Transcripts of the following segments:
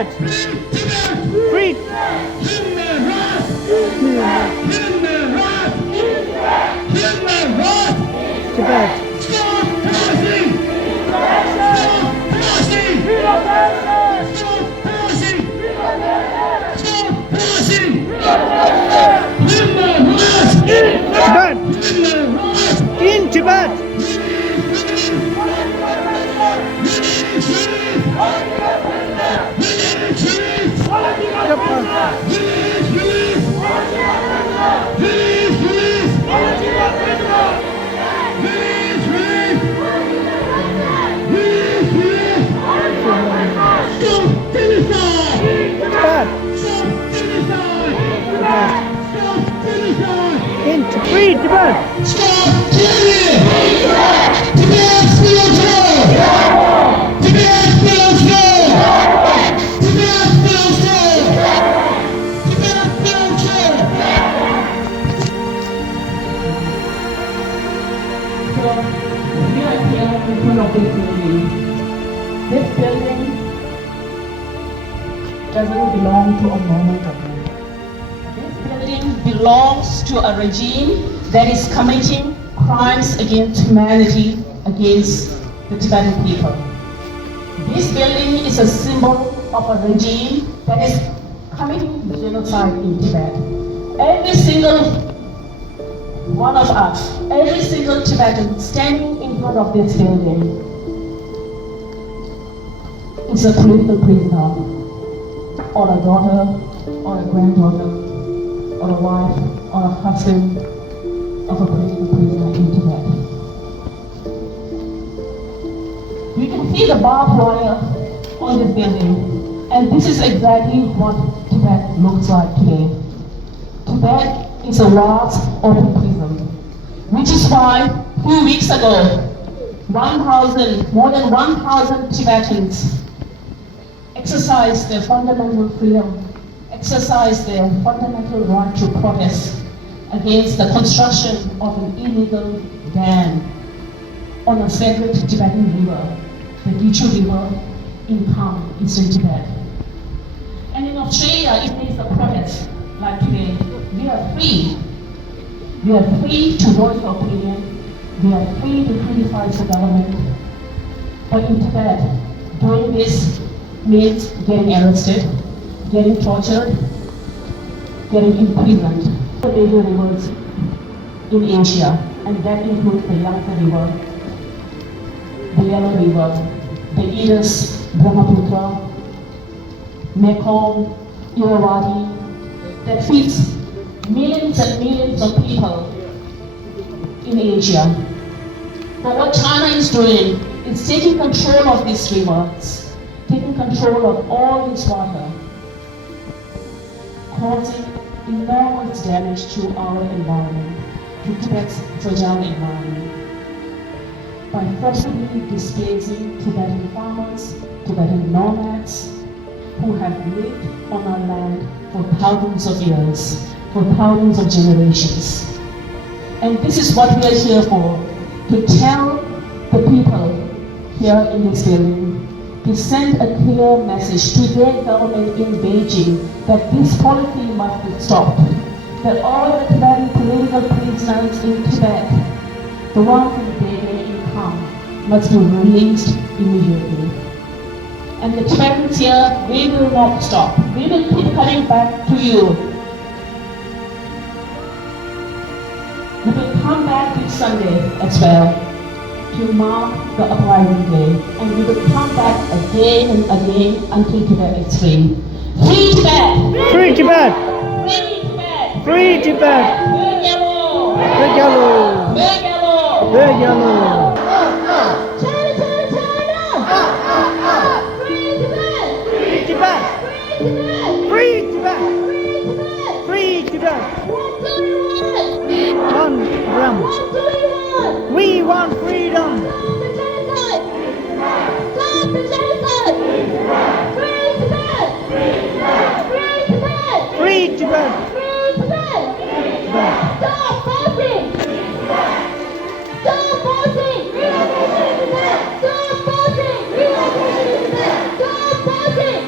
Tibet! Free! Tibet! Tibet! In Tibet! Into free Tibet! Stop tyranny! Tibet's future! Tibet's future! Tibet's future! Tibet's future! So, we are here in front of this building. This building doesn't belong to a normal government. This building belongs to a regime that is committing crimes against humanity, against the Tibetan people. This building is a symbol of a regime that is committing genocide in Tibet. Every single one of us, every single Tibetan standing in front of this building is a political prisoner, or a daughter, or a granddaughter, or a wife, or a husband of a political prisoner in Tibet. You can see the barbed wire on this building, and this is exactly what Tibet looks like today. Tibet is a vast open prison, which is why a few weeks ago, more than 1,000 Tibetans exercised their fundamental freedom, exercised their fundamental right to protest against the construction of an illegal dam on a sacred Tibetan river, the Dege River in Kham, eastern Tibet. And in Australia, it is a protest like today. We are free. We are free to voice our opinion. We are free to criticize the government. But in Tibet, doing this means getting arrested, getting tortured, getting imprisoned. The major rivers in Asia, and that includes the Yangtze River, the Yellow River, the Indus, Brahmaputra, Mekong, Irrawaddy, that feeds millions and millions of people in Asia. But what China is doing is taking control of these rivers, taking control of all this water, causing enormous damage to our environment, to Tibet's fragile environment, by forcibly displacing Tibetan farmers, Tibetan nomads, who have lived on our land for thousands of years, for thousands of generations. And this is what we are here for, to tell the people here in this building, to send a clear message to their government in Beijing that this policy must be stopped, that all the Tibetan political prisoners in Tibet, the ones in Dege in Kham, must be released immediately. And the Tibetans here, we will not stop. We will keep coming back to you. We will come back this Sunday as well to mark the uprising day, and we will come back again and again until Tibet is free. Free Tibet! Free Tibet! Free Tibet! Free Tibet! Red yellow! Red yellow! Red yellow! Red yellow! China, China, China! Free Tibet! Free Tibet! Free Tibet! Free Tibet! Free Tibet! What do we want? One gram. What do we want? We want freedom. Stop the genocide! Stop the genocide! Free Tibet! Free Tibet! Free Tibet. Free Tibet! Stop forcing! Stop forcing! Stop forcing! Stop forcing!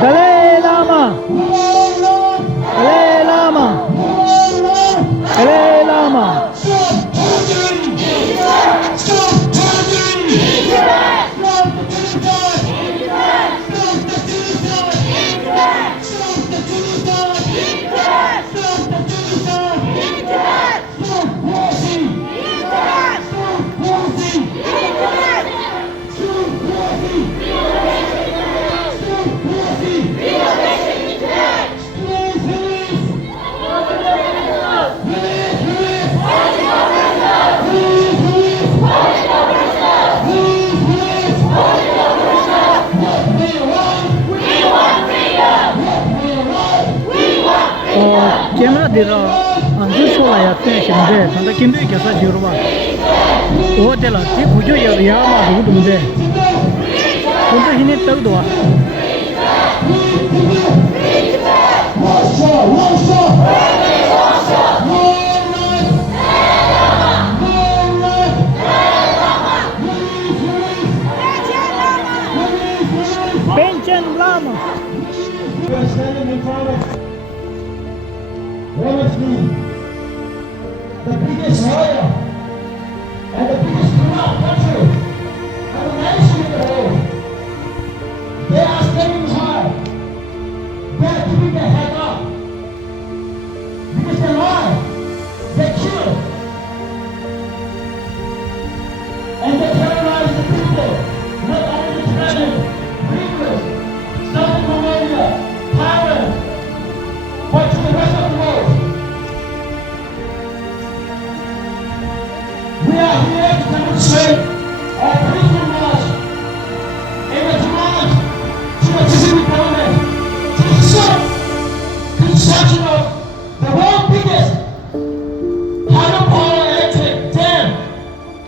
Dalai Lama. Dalai Lama. Dalai Lama. Camera dira anju sola ya tension de tanda kindu kesa jiruba o dela ti bujo ya ma du de kunta hine tag doa Penchen Lama. We are standing in front of one of the biggest warrior and the biggest throughout country and the nation in the world. They are standing high. They are keeping their head up. Because they lie, they kill, and they terrorize the people, not only the Tibetan, Uyghurs, Southern Mongolia, Thailand, but to the rest of the world. We are here to demonstrate our peaceful march in a demand to the Tsering government to stop construction of the world's biggest hydropower electric dam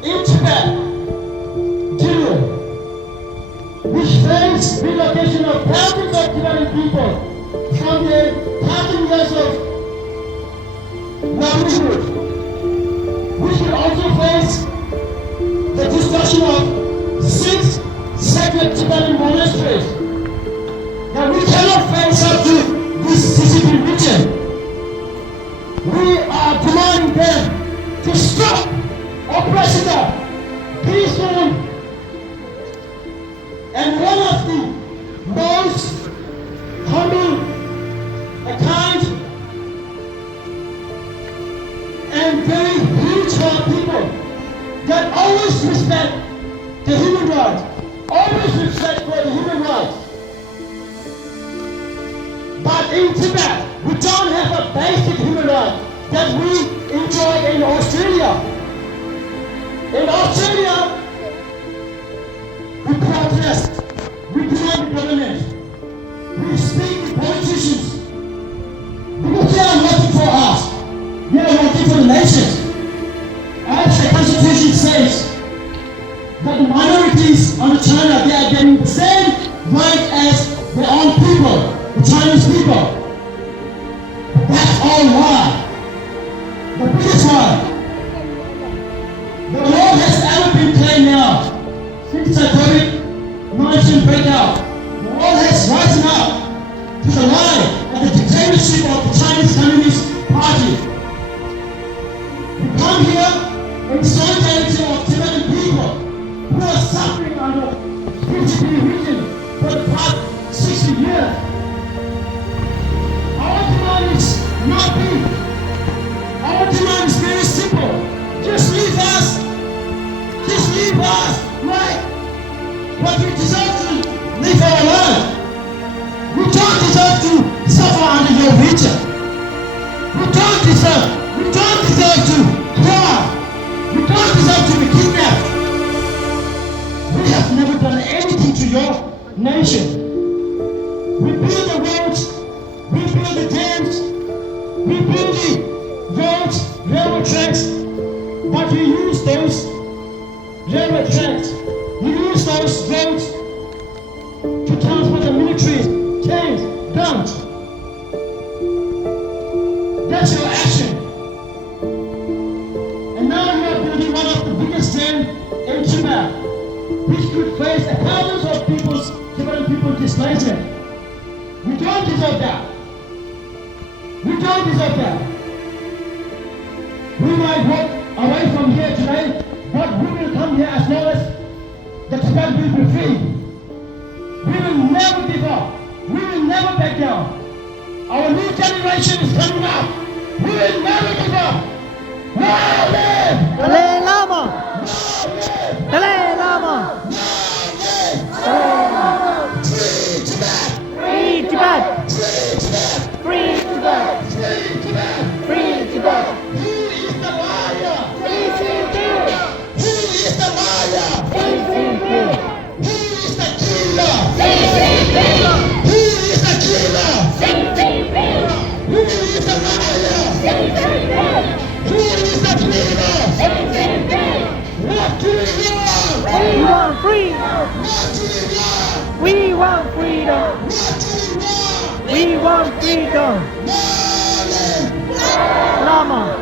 in Tibet, Dege, which brings relocation of thousands of Tibetan people from the 1,000 years of livelihood, which will also face the destruction of 6 sacred Tibetan monasteries. Now we cannot face up to this CCP region. We are demanding them to stop oppressing the peaceful and one of the most humble, kind, and very huge people that always respect the human rights, always respect for the human rights. But in Tibet, we don't have a basic human right that we enjoy in Australia. In Australia, we protest, we demand the government, we speak to politicians, because they are working for us, they are working for the nations. As the Constitution says, that the minorities on China, they are getting the same right as their own people, the Chinese people. That's all lie. The biggest lie. The world has ever been claimed now. Since the COVID-19 breakout, the world has risen up to the lie of the dictatorship of the Chinese Communist Party. We come here in solidarity of Tibetan people who are suffering under spiritual region for the past 60 years. Our demand is not big. Our demand is very simple. Just leave us. Just leave us like what we deserve to live our life. We don't deserve to suffer under your region. We don't deserve to cry. We don't deserve to be kidnapped. We have never done anything to your nation. We build the roads, we build the dams, we build the roads, railroad tracks, but you use those railroad tracks, you use those roads to transport the military, tanks, guns. That's your action. And now you are building one of the movement in Tibet, which could face thousands of Tibetan people displacement. We don't deserve that. We don't deserve that. We might walk away from here today, but we will come here as long as the Tibet will be free. We will never give up. We will never back down. Our new generation is coming up. We will never give up. Long live! Dalai Lama! Long live! Dalai Lama! Free Tibet! Free Tibet! Free Tibet! Free Tibet! Free Tibet! Free Tibet! Who is the liar? Who Who is the liar? Who is the killer? Who is the killer? Who is the liar? Who is the killer? What do we want? We want freedom! What do we want? We want freedom! What do we want? We want freedom! Marlin! Lama!